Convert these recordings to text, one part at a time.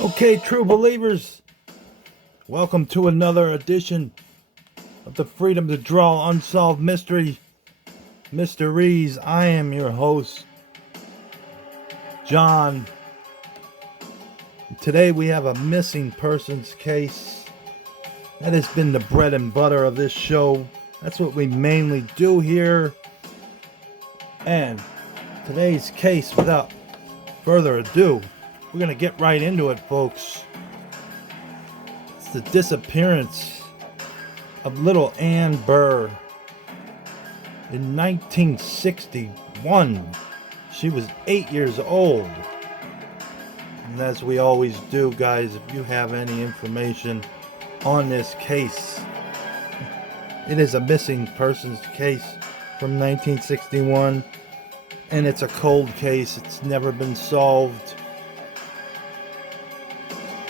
Okay, true believers, welcome to another edition of the Freedom to Draw Unsolved Mysteries. I am your host, John. Today we have a missing persons case. That has been the bread and butter of this show. That's what we mainly do here. And today's case, without further ado, we're going to get right into it, folks. It's the disappearance of little Ann Burr. In 1961, she was 8 years old. And as we always do, guys, if you have any information on this case, it is a missing persons case from 1961, and it's a cold case. It's never been solved.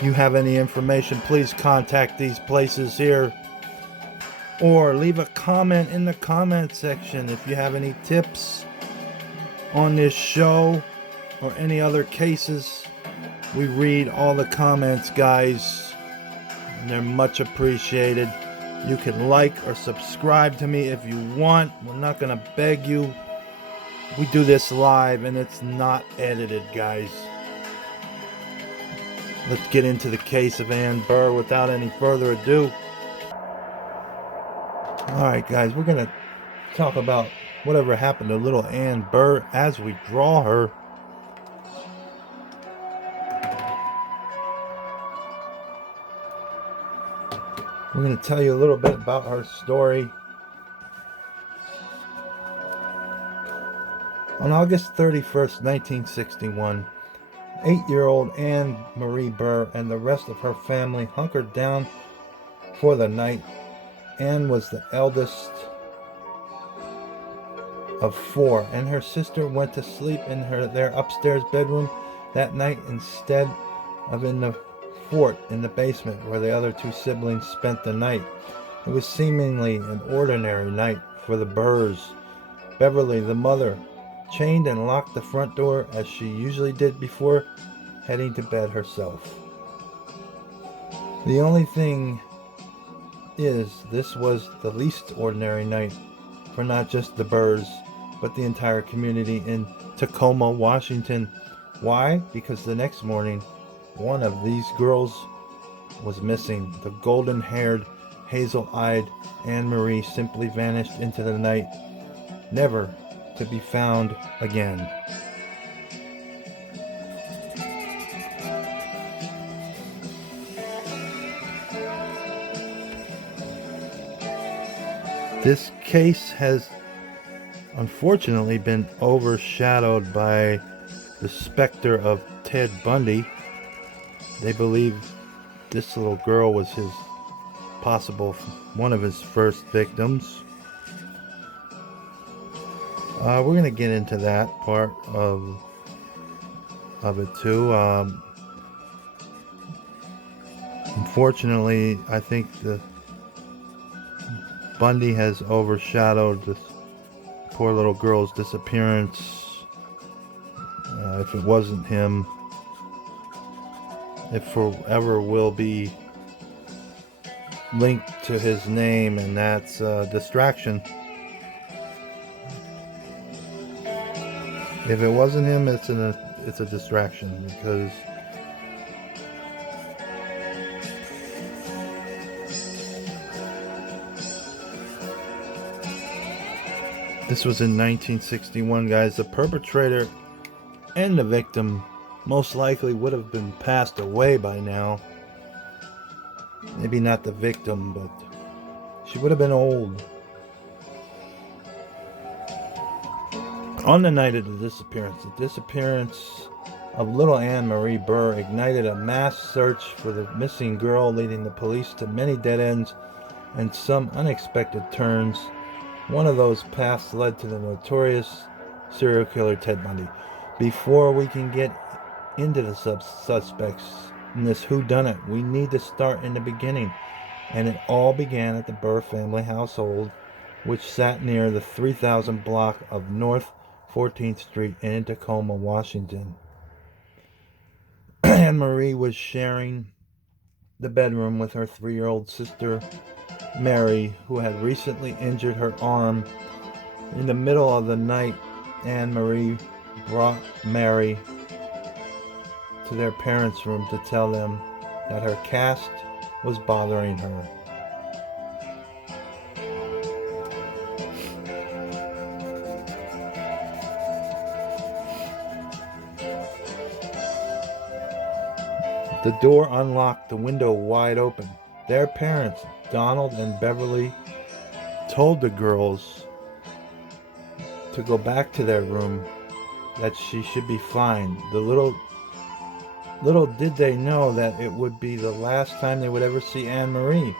You have any information, please contact these places here, or leave a comment in the comment section if you have any tips on this show or any other cases. We read all the comments, guys, and they're much appreciated. You can like or subscribe to me if you want. We're not going to beg you. We do this live and it's not edited, guys. Let's get into the case of Ann Burr without any further ado. Alright, guys, we're going to talk about whatever happened to little Ann Burr as we draw her. We're going to tell you a little bit about her story. On August 31st, 1961, 8-year-old Ann Marie Burr and the rest of her family hunkered down for the night. Ann was the eldest of four, and her sister went to sleep in their upstairs bedroom that night instead of in the fort in the basement where the other two siblings spent the night. It was seemingly an ordinary night for the Burrs. Beverly, the mother, chained and locked the front door as she usually did before heading to bed herself. The only thing is, this was the least ordinary night for not just the Burrs, but the entire community in Tacoma, Washington. Why? Because the next morning, one of these girls was missing. The golden-haired, hazel-eyed Ann Marie simply vanished into the night, never to be found again. This case has unfortunately been overshadowed by the specter of Ted Bundy. They believe this little girl was one of his first victims. We're going to get into that part of it too. Unfortunately, I think the Bundy has overshadowed this poor little girl's disappearance. If it wasn't him, it forever will be linked to his name, and that's distraction. If it wasn't him, it's a distraction, because this was in 1961, guys. The perpetrator and the victim most likely would have been passed away by now. Maybe not the victim, but she would have been old. On the night of the disappearance of little Ann Marie Burr ignited a mass search for the missing girl, leading the police to many dead ends and some unexpected turns. One of those paths led to the notorious serial killer Ted Bundy. Before we can get into the suspects in this whodunit, we need to start in the beginning. And it all began at the Burr family household, which sat near the 3000 block of North 14th Street in Tacoma, Washington. Ann Marie was sharing the bedroom with her 3-year-old sister, Mary, who had recently injured her arm. In the middle of the night, Ann Marie brought Mary to their parents' room to tell them that her cast was bothering her. The door unlocked, the window wide open. Their parents, Donald and Beverly, told the girls to go back to their room, that she should be fine. Little did they know that it would be the last time they would ever see Ann Marie.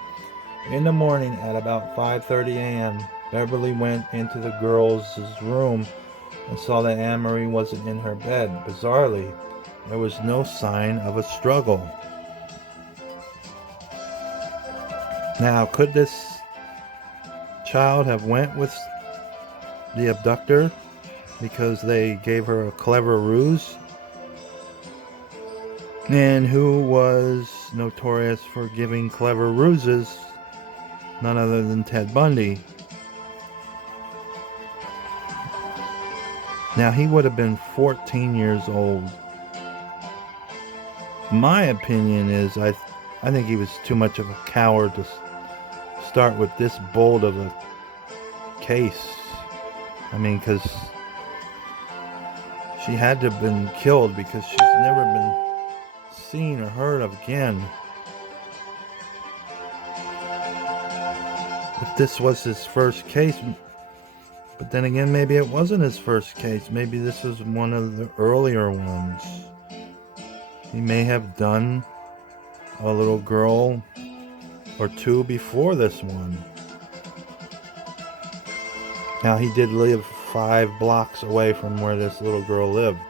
In the morning at about 5:30 a.m., Beverly went into the girls' room and saw that Ann Marie wasn't in her bed. Bizarrely, there was no sign of a struggle. Now, could this child have went with the abductor because they gave her a clever ruse? And who was notorious for giving clever ruses? None other than Ted Bundy. Now, he would have been 14 years old. My opinion is I think he was too much of a coward to start with this bold of a case. I mean, because she had to have been killed, because she's never been seen or heard of again. If this was his first case, but then again, maybe it wasn't his first case. Maybe this was one of the earlier ones. He may have done a little girl or two before this one. Now, he did live 5 blocks away from where this little girl lived.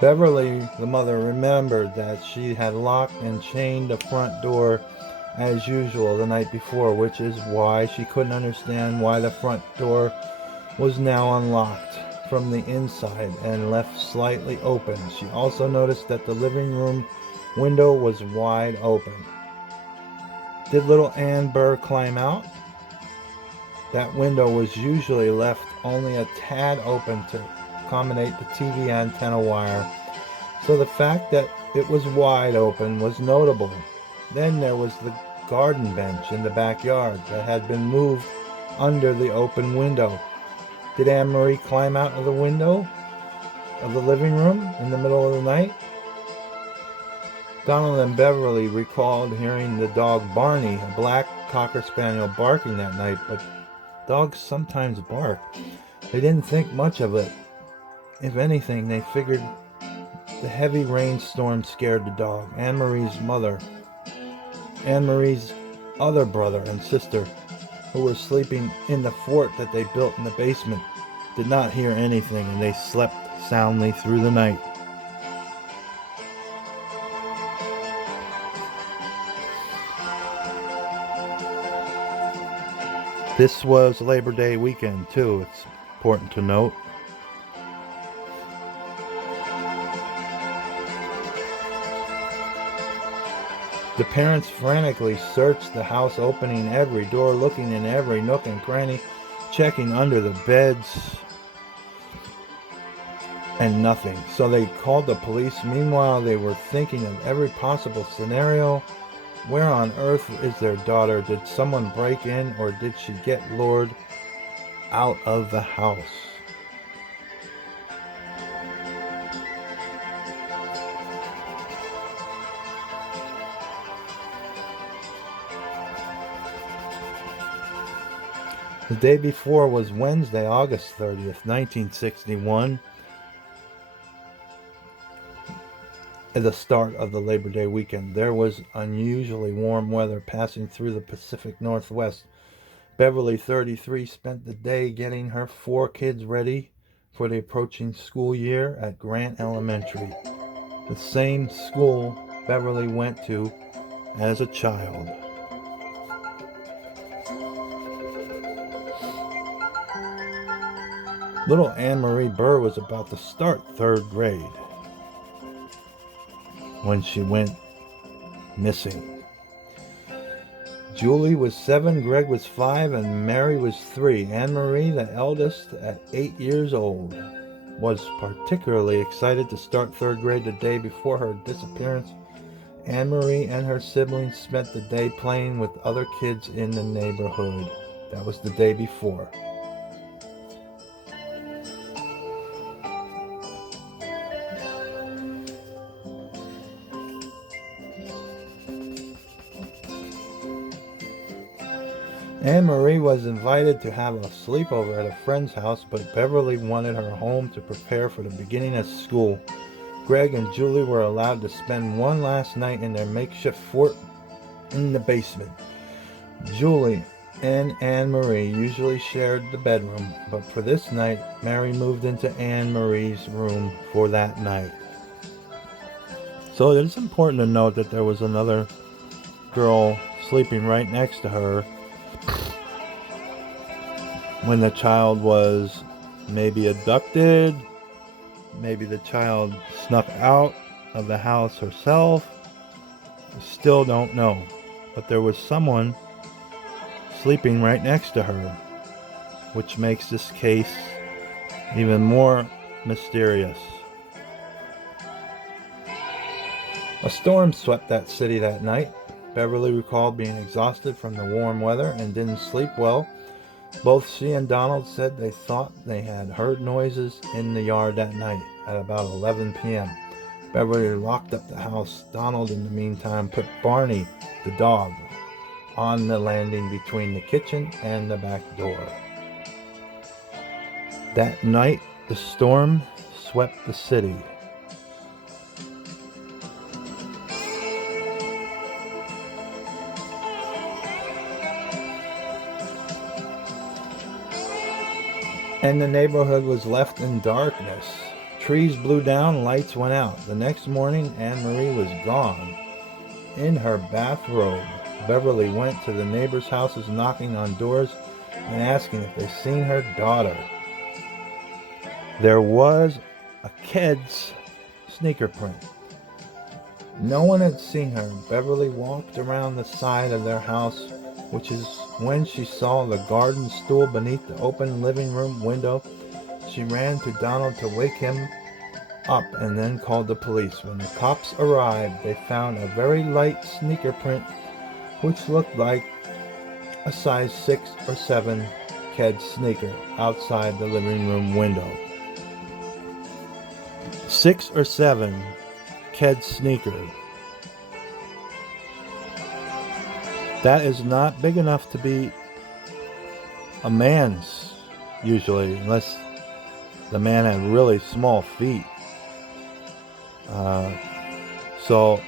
Beverly, the mother, remembered that she had locked and chained the front door as usual the night before, which is why she couldn't understand why the front door was now unlocked from the inside and left slightly open. She also noticed that the living room window was wide open. Did little Ann Burr climb out? That window was usually left only a tad open to accommodate the TV antenna wire, so the fact that it was wide open was notable. Then there was the garden bench in the backyard that had been moved under the open window. Did Ann Marie climb out of the window of the living room in the middle of the night? Donald and Beverly recalled hearing the dog Barney, a black Cocker Spaniel, barking that night, but dogs sometimes bark. They didn't think much of it. If anything, they figured the heavy rainstorm scared the dog. Ann Marie's mother, Ann Marie's other brother and sister, who were sleeping in the fort that they built in the basement, did not hear anything, and they slept soundly through the night. This was Labor Day weekend, too. It's important to note. The parents frantically searched the house, opening every door, looking in every nook and cranny, checking under the beds, and nothing. So they called the police. Meanwhile, they were thinking of every possible scenario. Where on earth is their daughter? Did someone break in, or did she get lured out of the house? The day before was Wednesday, August 30th, 1961. At the start of the Labor Day weekend, there was unusually warm weather passing through the Pacific Northwest. Beverly, 33, spent the day getting her 4 kids ready for the approaching school year at Grant Elementary, the same school Beverly went to as a child. Little Ann Marie Burr was about to start third grade when she went missing. Julie was 7, Greg was 5, and Mary was 3. Ann Marie, the eldest, at 8 years old, was particularly excited to start third grade the day before her disappearance. Ann Marie and her siblings spent the day playing with other kids in the neighborhood. That was the day before. Ann Marie was invited to have a sleepover at a friend's house, but Beverly wanted her home to prepare for the beginning of school. Greg and Julie were allowed to spend one last night in their makeshift fort in the basement. Julie and Ann Marie usually shared the bedroom, but for this night, Mary moved into Ann Marie's room for that night. So it's important to note that there was another girl sleeping right next to her when the child was maybe abducted, maybe the child snuck out of the house herself. We still don't know. But there was someone sleeping right next to her, which makes this case even more mysterious. A storm swept that city that night. Beverly recalled being exhausted from the warm weather and didn't sleep well. Both she and Donald said they thought they had heard noises in the yard that night at about 11 p.m. Beverly locked up the house. Donald, in the meantime, put Barney, the dog, on the landing between the kitchen and the back door. That night, the storm swept the city. And the neighborhood was left in darkness. Trees blew down, lights went out. The next morning, Ann Marie was gone. In her bathrobe, Beverly went to the neighbors' houses, knocking on doors and asking if they seen her daughter. There was a kid's sneaker print. No one had seen her. Beverly walked around the side of their house, which is when she saw the garden stool beneath the open living room window. She ran to Donald to wake him up and then called the police. When the cops arrived, they found a very light sneaker print which looked like a size 6 or 7 kid sneaker outside the living room window. 6 or 7 kid sneaker. That is not big enough to be a man's, usually, unless the man had really small feet. So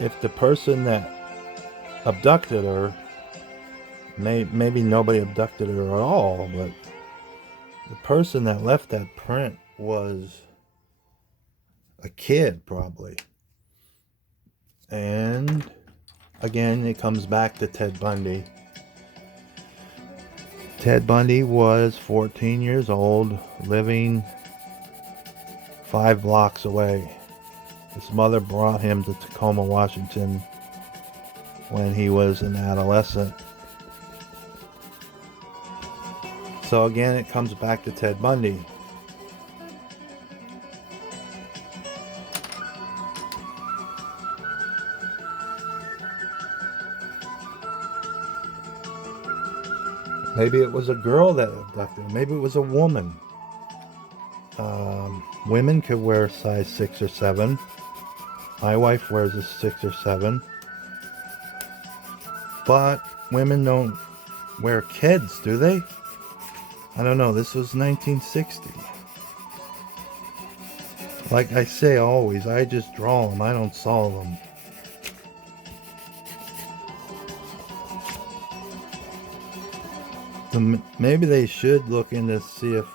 if the person that abducted her, maybe nobody abducted her at all, but the person that left that print was a kid, probably. And again, it comes back to Ted Bundy. Ted Bundy was 14 years old, living 5 blocks away. His mother brought him to Tacoma, Washington when he was an adolescent. So again, it comes back to Ted Bundy. Maybe it was a girl that abducted him. Maybe it was a woman. Women could wear size 6 or 7. My wife wears a 6 or 7. But women don't wear kids, do they? I don't know. This was 1960. Like I say always, I just draw them. I don't solve them. Maybe they should look in to see if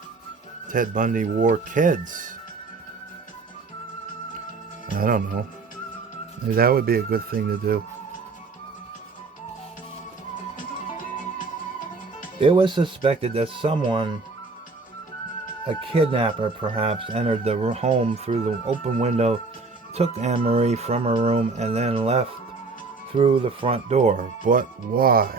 Ted Bundy wore kids. I don't know. Maybe that would be a good thing to do. It was suspected that someone a kidnapper perhaps entered the home through the open window, took Ann Marie from her room, and then left through the front door. But why?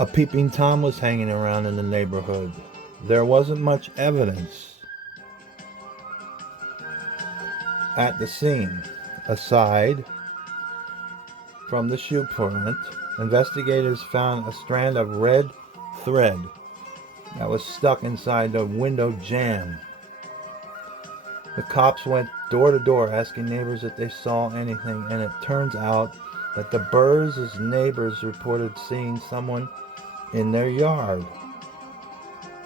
A peeping Tom was hanging around in the neighborhood. There wasn't much evidence at the scene. Aside from the shoe print, investigators found a strand of red thread that was stuck inside the window jamb. The cops went door to door asking neighbors if they saw anything, and it turns out that the Burrs' neighbors reported seeing someone in their yard.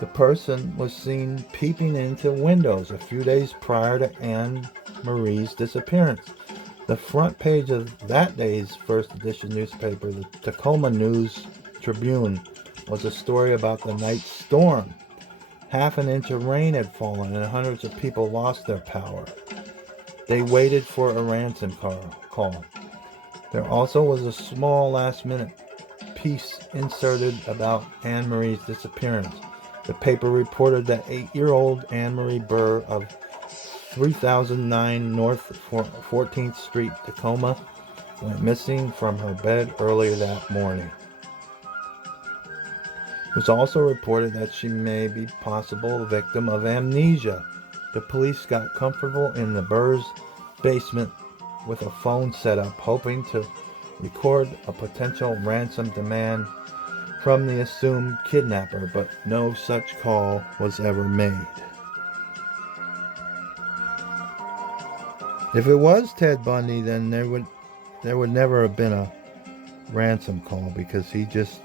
The person was seen peeping into windows a few days prior to Ann Marie's disappearance. The front page of that day's first edition newspaper, the Tacoma News Tribune, was a story about the night storm. Half an inch of rain had fallen and hundreds of people lost their power. They waited for a ransom call. There also was a small last-minute piece inserted about Ann Marie's disappearance. The paper reported that 8-year-old Ann Marie Burr of 3009 North 14th Street, Tacoma, went missing from her bed earlier that morning. It was also reported that she may be possible victim of amnesia. The police got comfortable in the Burrs' basement with a phone set up, hoping to record a potential ransom demand from the assumed kidnapper, but no such call was ever made. If it was Ted Bundy, then there would never have been a ransom call, because he just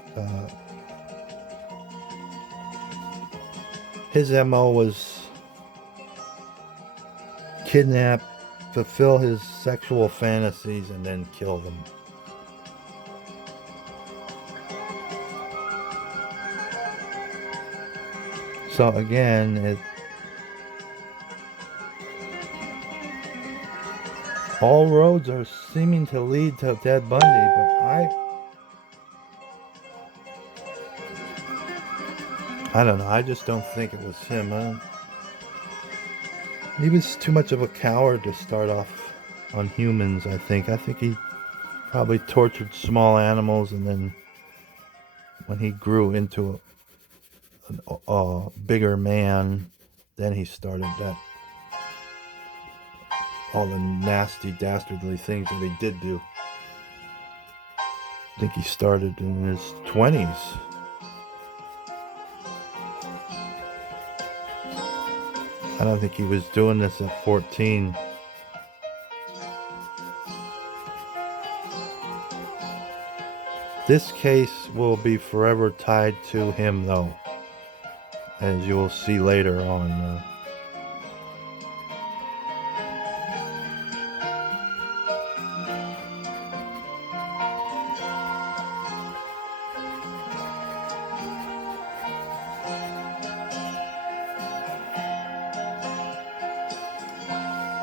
his MO was kidnap, fulfill his sexual fantasies, and then kill them. So again, all roads are seeming to lead to Ted Bundy, but I don't know. I just don't think it was him. He was too much of a coward to start off on humans, I think. I think he probably tortured small animals, and then when he grew into a bigger man, then he started all the nasty, dastardly things that he did do. I think he started in his 20s. I don't think he was doing this at 14. This case will be forever tied to him, though, as you will see later on.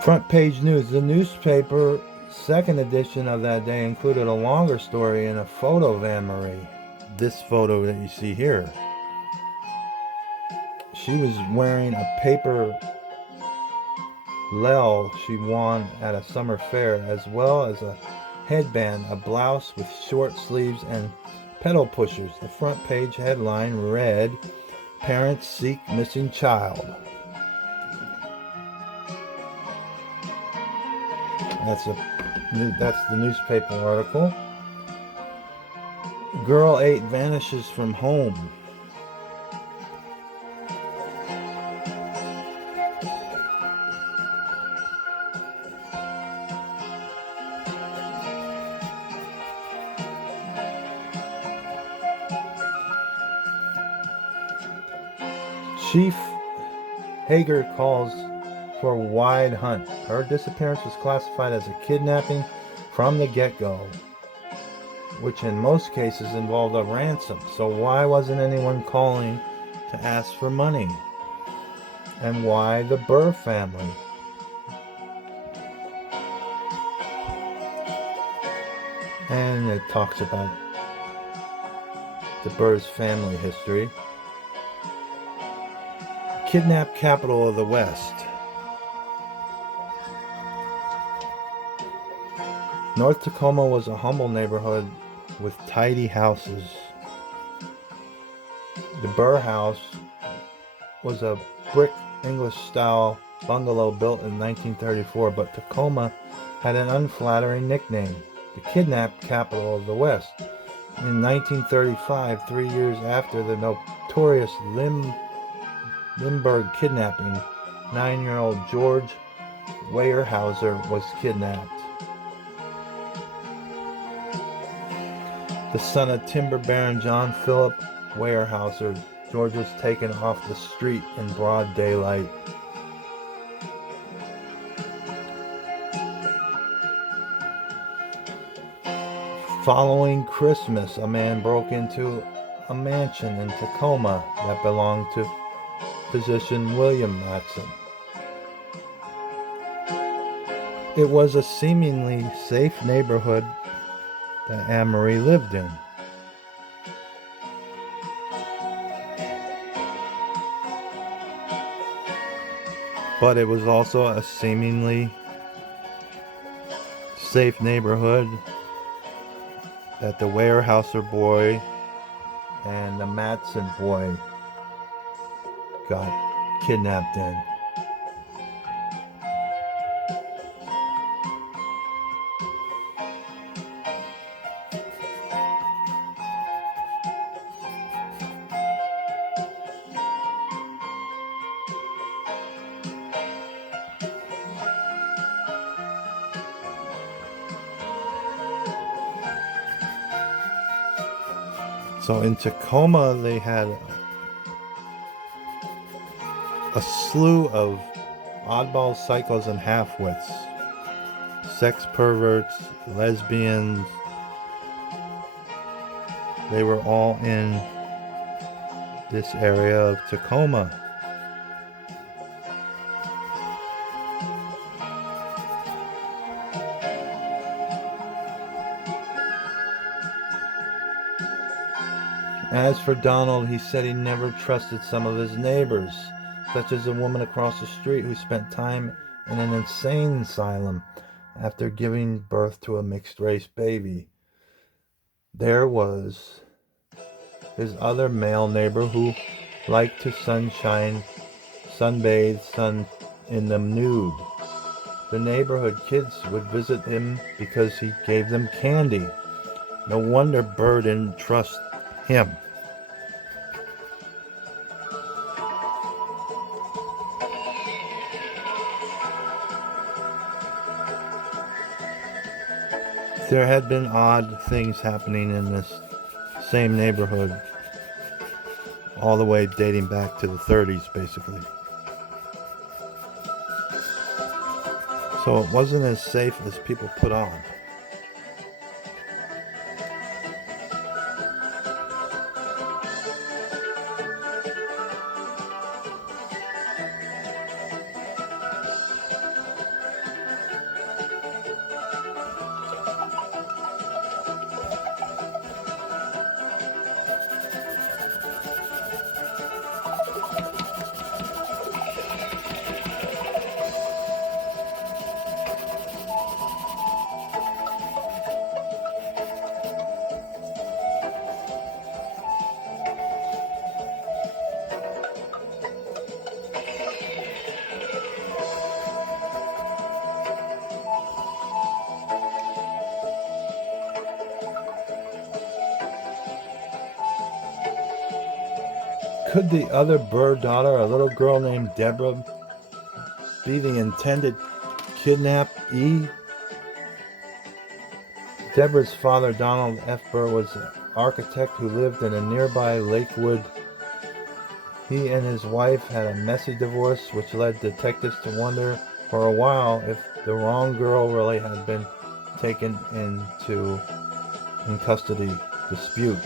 Front page news. The newspaper second edition of that day included a longer story and a photo of Ann Marie. This photo that you see here. She was wearing a paper lel she won at a summer fair, as well as a headband, a blouse with short sleeves, and pedal pushers. The front page headline read, "Parents Seek Missing Child." That's the newspaper article. Girl 8 vanishes from home. Chief Hager calls for a wide hunt. Her disappearance was classified as a kidnapping from the get-go, which in most cases involved a ransom. So why wasn't anyone calling to ask for money? And why the Burr family? and it talks about the Burr's family history. Kidnapped capital of the West. North Tacoma was a humble neighborhood with tidy houses. The Burr house was a brick English-style bungalow built in 1934, but Tacoma had an unflattering nickname, the kidnapped capital of the West. In 1935, 3 years after the notorious Limburg kidnapping, 9-year-old George Weyerhaeuser was kidnapped. The son of timber baron John Philip Weyerhaeuser, George was taken off the street in broad daylight. Following Christmas, a man broke into a mansion in Tacoma that belonged to physician William Matson. It was a seemingly safe neighborhood that Ann Marie lived in. But it was also a seemingly safe neighborhood that the Weyerhaeuser boy and the Matson boy got kidnapped in. So in Tacoma, they had a slew of oddballs, psychos, and half-wits. Sex perverts, lesbians. They were all in this area of Tacoma. As for Donald, he said he never trusted some of his neighbors, such as a woman across the street who spent time in an insane asylum after giving birth to a mixed-race baby. There was his other male neighbor who liked to sunbathe in the nude. The neighborhood kids would visit him because he gave them candy. No wonder Burr didn't trust him. There had been odd things happening in this same neighborhood all the way dating back to the 30s, basically. So it wasn't as safe as people put on. Could the other Burr daughter, a little girl named Deborah, be the intended kidnappee? Deborah's father, Donald F. Burr, was an architect who lived in a nearby Lakewood. He and his wife had a messy divorce, which led detectives to wonder for a while if the wrong girl really had been taken in custody dispute.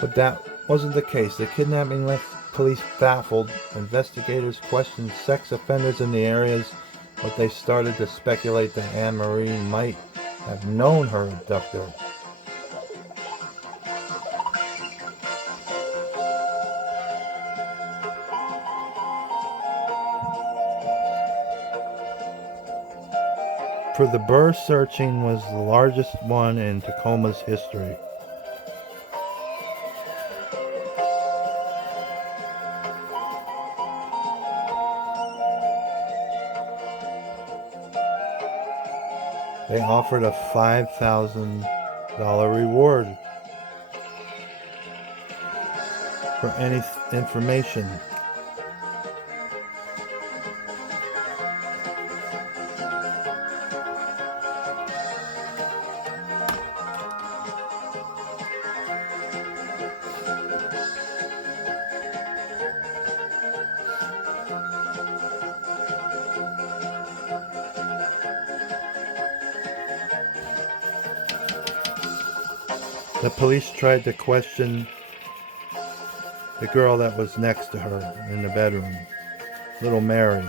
But that wasn't the case. The kidnapping left police baffled. Investigators questioned sex offenders in the areas, but they started to speculate that Ann Marie might have known her abductor. For the Burr searching was the largest one in Tacoma's history. They offered a $5,000 reward for any information. The police tried to question the girl that was next to her in the bedroom, little Mary.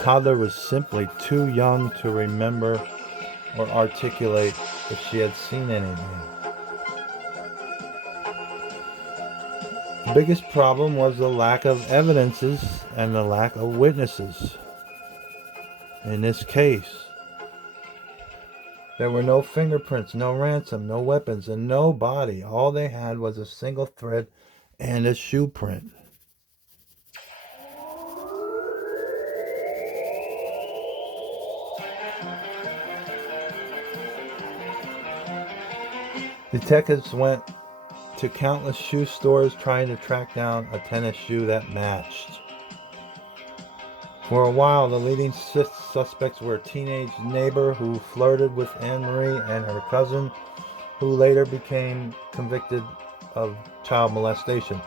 Toddler was simply too young to remember or articulate if she had seen anything. The biggest problem was the lack of evidences and the lack of witnesses. In this case, there were no fingerprints, no ransom, no weapons, and no body. All they had was a single thread and a shoe print. Detectives went to countless shoe stores trying to track down a tennis shoe that matched. For a while, the leading suspects were a teenage neighbor who flirted with Ann Marie and her cousin, who later became convicted of child molestation.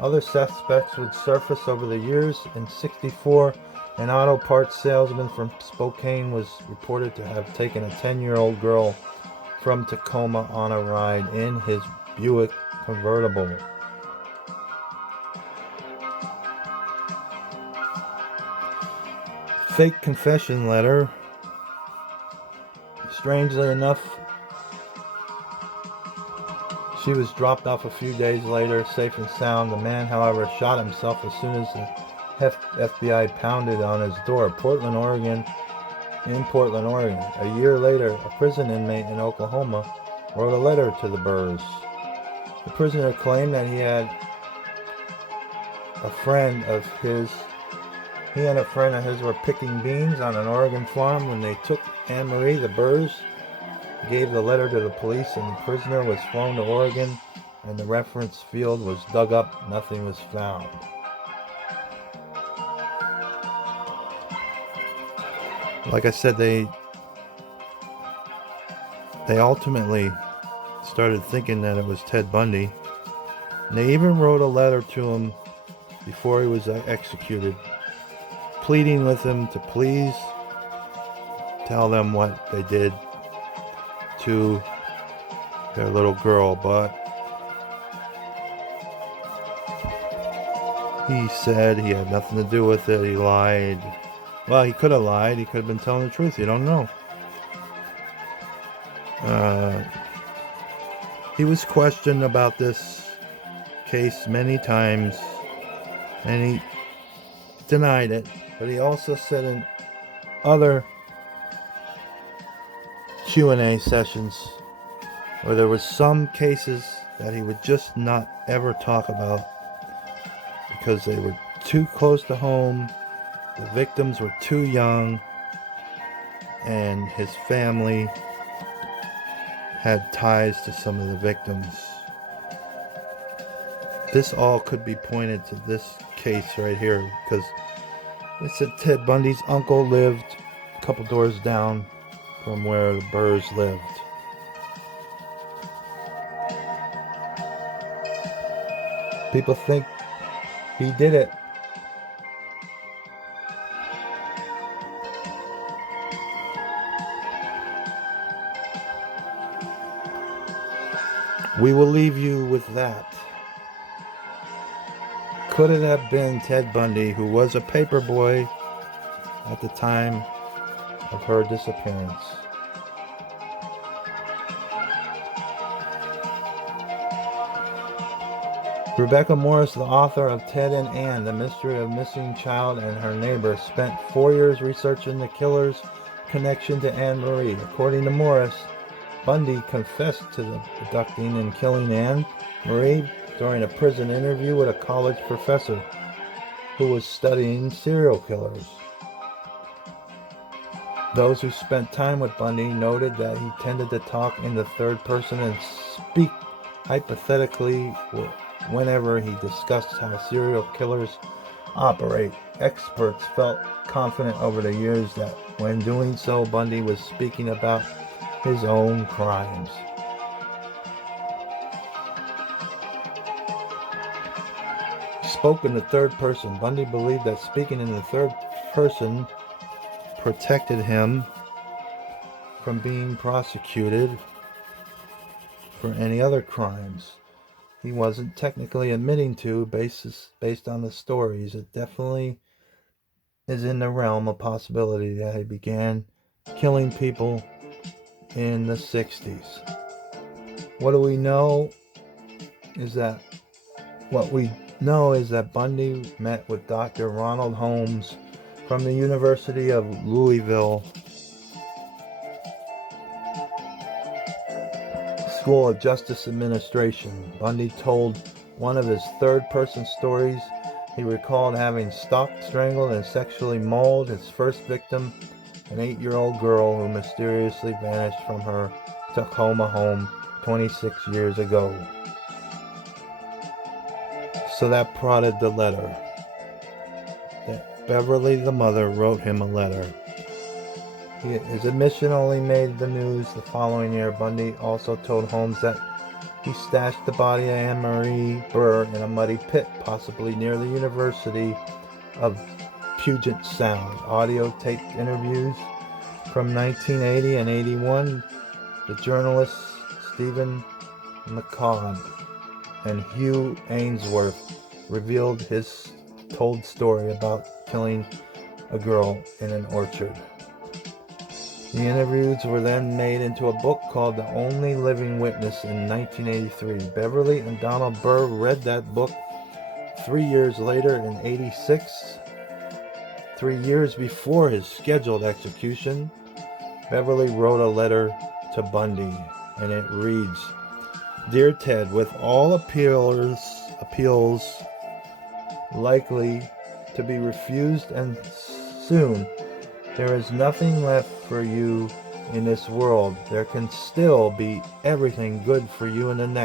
Other suspects would surface over the years. In '64, an auto parts salesman from Spokane was reported to have taken a 10-year-old girl from Tacoma on a ride in his Buick convertible. Fake confession letter. Strangely enough, she was dropped off a few days later, safe and sound. The man, however, shot himself as soon as the FBI pounded on his door. In Portland, Oregon. A year later, a prison inmate in Oklahoma wrote a letter to the Burrs. The prisoner claimed that he and a friend of his were picking beans on an Oregon farm when they took Ann Marie. The Burrs gave the letter to the police, and the prisoner was flown to Oregon, and the reference field was dug up. Nothing was found. Like I said, they ultimately started thinking that it was Ted Bundy. And they even wrote a letter to him before he was executed, pleading with him to please tell them what they did to their little girl. But he said he had nothing to do with it. He lied. Well, he could have lied. He could have been telling the truth. You don't know. He was questioned about this case many times, and he denied it. But he also said in other Q&A sessions where there was some cases that he would just not ever talk about because they were too close to home. The victims were too young, and his family had ties to some of the victims. This all could be pointed to this case right here, because they said Ted Bundy's uncle lived a couple doors down from where the Burrs lived. People think he did it. We will leave you with that. Could it have been Ted Bundy, who was a paper boy at the time of her disappearance. Rebecca Morris, the author of Ted and Ann, The Mystery of Missing Child and Her Neighbor, spent 4 years researching the killer's connection to Ann Marie. According to Morris, Bundy confessed to the abducting and killing Ann Marie during a prison interview with a college professor who was studying serial killers. Those who spent time with Bundy noted that he tended to talk in the third person and speak hypothetically whenever he discussed how serial killers operate. Experts felt confident over the years that when doing so, Bundy was speaking about his own crimes. He spoke in the third person. Bundy believed that speaking in the third person protected him from being prosecuted for any other crimes he wasn't technically admitting to based on the stories. It definitely is in the realm of possibility that he began killing people in the 60s. What we know is that Bundy met with Dr. Ronald Holmes from the University of Louisville School of Justice Administration. Bundy told one of his third-person stories he recalled having stalked, strangled, and sexually mauled his first victim, an 8-year-old girl who mysteriously vanished from her Tacoma home 26 years ago. So that prodded the letter. That Beverly, the mother, wrote him a letter. His admission only made the news the following year. Bundy also told Holmes that he stashed the body of Ann Marie Burr in a muddy pit, possibly near the University of Puget Sound. Audio taped interviews from 1980 and 81. The journalists Stephen McCaud and Hugh Ainsworth revealed his told story about killing a girl in an orchard. The interviews were then made into a book called The Only Living Witness in 1983. Beverly and Donald Burr read that book 3 years later in 86, 3 years before his scheduled execution. Beverly wrote a letter to Bundy, and it reads, "Dear Ted, with all appeals likely to be refused and soon, there is nothing left for you in this world. There can still be everything good for you in the next.